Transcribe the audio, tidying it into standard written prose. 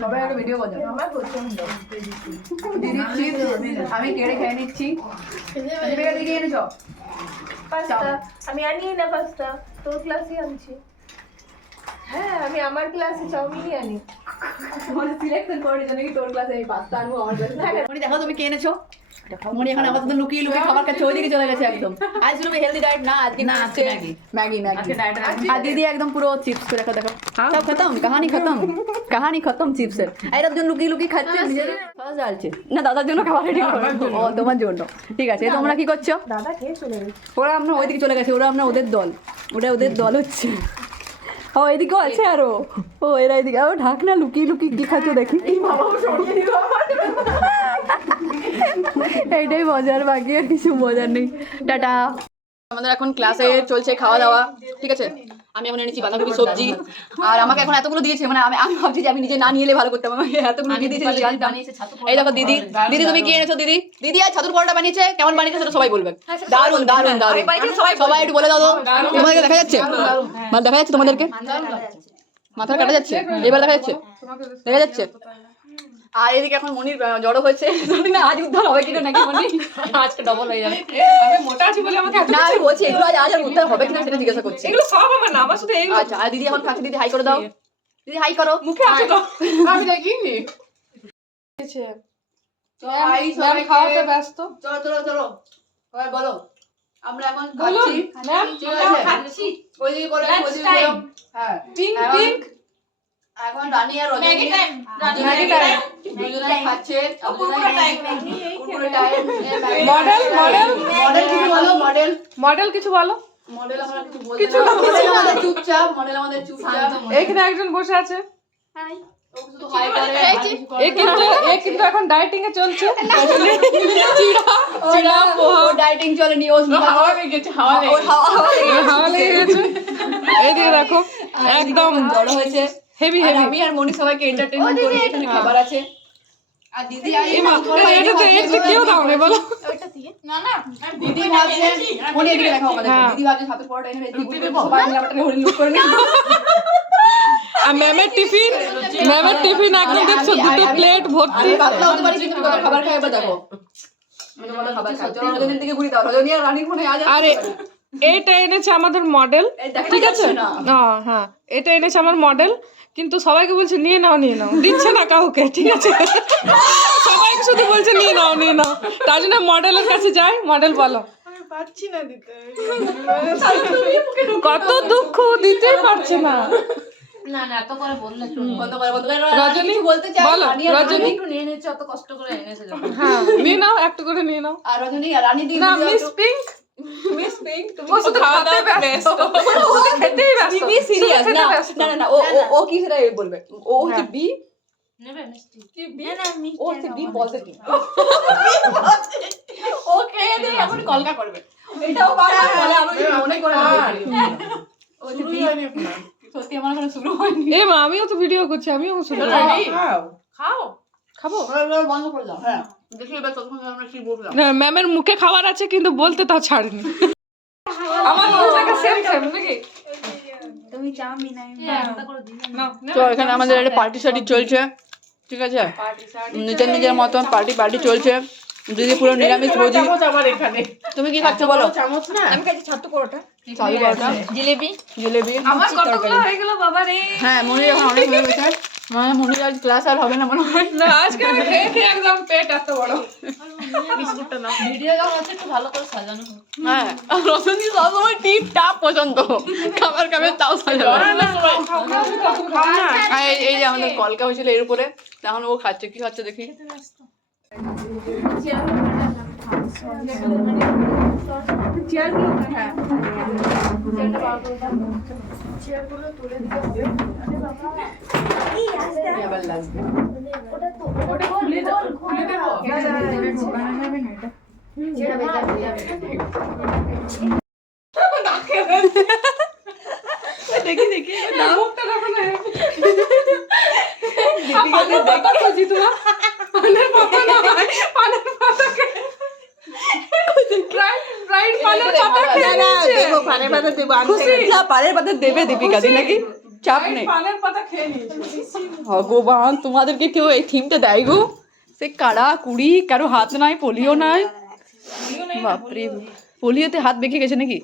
সবাই একটা ভিডিও করছে আমার পছন্দ দিদি চিপস আমি কেড়ে খেয়ে নিচ্ছি দিদি দিকে এনেছো পাস্তা আমি আনি না পাস্তা তোর ক্লাসে আনছি হ্যাঁ আমি আমার ক্লাসে চাউমিনই আনি তোমার সিলেকশন করে জন্য কি তোর ক্লাসে আমি পাস্তা আনবো আমার ক্লাসে মনি দেখো তুমি কে এনেছো মনি এখন আপাতত লুকিয়ে লুকিয়ে খাবার খাচ্ছে ওইদিকে চলে গেছে একদম আজ শুধু হেলদি ডায়েট না আজকে না আজকে ম্যাগি ম্যাগি আর দিদি একদম পুরো চিপস করে দেখো দেখো সব খতম কাহানি খতম চিপসের এরা দুজন লুকিয়ে লুকিয়ে খাচ্ছে সস জ্বালছে না দাদার জন্য খাবার রেডি করো ও তোমার জন্য ঠিক আছে তোমরা কি করছো দাদা খেয়ে চলে গেছে ওরা আমরা ওইদিকে চলে গেছে ওরা আমরা ওদের দল ওদের দল হচ্ছে ও এদিকেও আছে আরো ও এরা এদিকে ও ঢাকনা লুকিয়ে লুকিয়ে কি খাচ্ছ দেখি এইটাই মজার বাকি আর কিছু মজার নেই টাটা আমাদের এখন ক্লাসে চলছে খাওয়া দাওয়া ঠিক আছে আমি এখন এনেছি বাঁধাকপি সবজি আর আমাকে এখন এতগুলো দিয়েছে মানে আমি ভাবছি যে আমি নিজে না নিয়ে এলে ভালো করতাম আমাকে এতগুলো দিয়ে দিয়েছে এই দেখো দিদি তুমি কি এনেছো দিদি আর ছাতুর পরোটা বানিয়েছে কেমন বানিয়েছে সেটা সবাই বলবে দারুন দারুন দারুন সবাই একটু বলে দাও তোমাদেরকে দেখা যাচ্ছে মানে দেখা যাচ্ছে তোমাদেরকে মাথা কাটা যাচ্ছে এবার দেখা যাচ্ছে আর এদিকে এখন মনির জড়ো হয়েছে না আজ উদ্ধার হবে কিনা নাকি মনি আজকে ডবল হয়ে যাবে আমি মোটা আছি বলে আমাকে না আমি বলছি এগুলো আজ উদ্ধার হবে কিনা সেটা জিজ্ঞাসা করছি এগুলো সব আমার না আমার শুধু এইগুলো আচ্ছা আর দিদি এখন খাচ্ছে দিদি হাই করে দাও দিদি হাই করো মুখে আছে তো আমি দেখিনি সবাই খাওয়াতে ব্যস্ত চলো সবাই বলো আমরা এখন বলুন ম্যাম খাচ্ছি ওইদিকে করে হ্যাঁ পিঙ্ক এখন রানী আর রজনী ম্যাগি টাইম দুজনে খাচ্ছে কুকুরের টাইম মডেল কিছু বলো মডেল আমরা কিছু বলতে না আমাদের চুপচাপ এখানে একজন বসে আছে শুধু হাই করে এ কিন্তু এখন ডায়েটিং এ চলছে চিড়া পোহা ও ডায়েটিং চলেনি ও হাওয়া লেগে গেছে হাওয়া লেগে গেছে এই দিকে দেখো একদম জড়ো হয়েছে হেভি আর আমি আর মনি সবাইকে এন্টারটেইনমেন্ট করি এখানে খাবার আছে আর দিদি আর এটা কেউ দাও না বলো দিদি ভাবছে মনি এদিকে দেখো আমাদের দিদি ভাবছে ছাতুর পরোটা এনে দিদি সবাই মিলে আমাদের হরি লুক করে নিই আর ম্যামের টিফিন একদম দেখছো দুটো প্লেট ভর্তি পাতলা হতে পারি কিন্তু কত খাবার খাই এবার দেখো মানে বলো খাবার খাই চলো রজনীর দিকে ঘুরি দাও রজনী আর রানীর ফোনে আজ আরে এটা এনেছে আমাদের মডেল ঠিক আছে হ্যাঁ এটা এনেছে আমার মডেল কিন্তু সবাইকে বলছে নিয়ে নাও দিচ্ছে না কাউকে ঠিক আছে সবাইকে শুধু বলছে নিয়ে নাও তার জন্য মডেলের কাছে যাই মডেল বলো পাচ্ছি না দিতে কত দুঃখ দিতেই পারছে না না এত করে বললে রজনী বলতে চাই বলো রজনী একটু নিয়ে নিচ্ছে অত কষ্ট করে এনেছে যখন হ্যাঁ নিয়ে নাও একটু করে নিয়ে নাও আর রজনী আর রানী দিদি না মিস পিঙ্ক তুমি শুধু খাওয়া দাওয়া ব্যস্ত খেতেই ব্যস্ত বি সিরিয়াস না ও কি সেটা বলবে ও হচ্ছে বি নেবে মিষ্টি কি বি না মিষ্টি ও হচ্ছে বি পজিটিভ ওকে দে এখন কলকা করবে এটাও বারবার বলে আমি মনে করে ও হচ্ছে বি সত্যি আমার কোনো শুরু হয়নি এ মা আমিও তো ভিডিও করছি আমিও শুরু খাবো বন্ধ করে দাও হ্যাঁ দেখি এবার তখন আমরা কি বললাম না ম্যামের মুখে খাবার আছে কিন্তু বলতে তাও ছাড়েনি আমার মুখটা সেম নাকি তুমি চাউমিন একটা করে দিই তো এখানে আমাদের একটা পার্টি সার্টি চলছে ঠিক আছে নিজের মতন পার্টি চলছে দিদি পুরো নিরামিষ ভোজি তুমি কি খাচ্ছ বলো আমি খাচ্ছি ছাতু পরোটা জিলেবি আমার কতগুলো হয়ে গেল বাবা রে হ্যাঁ মনে এখন অনেক হয়ে গেছে মানে মনে আজ ক্লাস আর হবে না মনে হয় না আজকে আমি খেয়ে একদম পেট এত বড় বিস্কুটটা নাও ভিডিও যখন হচ্ছে একটু ভালো করে সাজানো হোক হ্যাঁ রসুনজি সবসময় টিপ টাপ পছন্দ খাবার খাবে তাও সাজাবো আর এই যে আমাদের কলকা হয়েছিল এর উপরে তখন ও খাচ্ছে কি খাচ্ছে দেখি চেয়ারগুলো তুলে দিতে হবে আবার লাগবে ওটা খুলে দেবো দেখি মুখটা দেখো না পানের পাতা খুঁজি তোমার পানের পাতা না পানের পাতা রাইট পানের পাতা খেয়ে নিয়েছে দেখো পানের পাতা দেবো খুশি না পানের পাতা দেবে দীপিকা দি নাকি চাপ নেই পানের পাতা খেয়ে নিয়েছে ভগবান তোমাদেরকে কেউ এই থিমটা দেয় গো? সে কারা কুড়ি, কারো হাত নাই, পোলিও নাই। বাপরে, পোলিওতে হাত বেঁকে গেছে নাকি?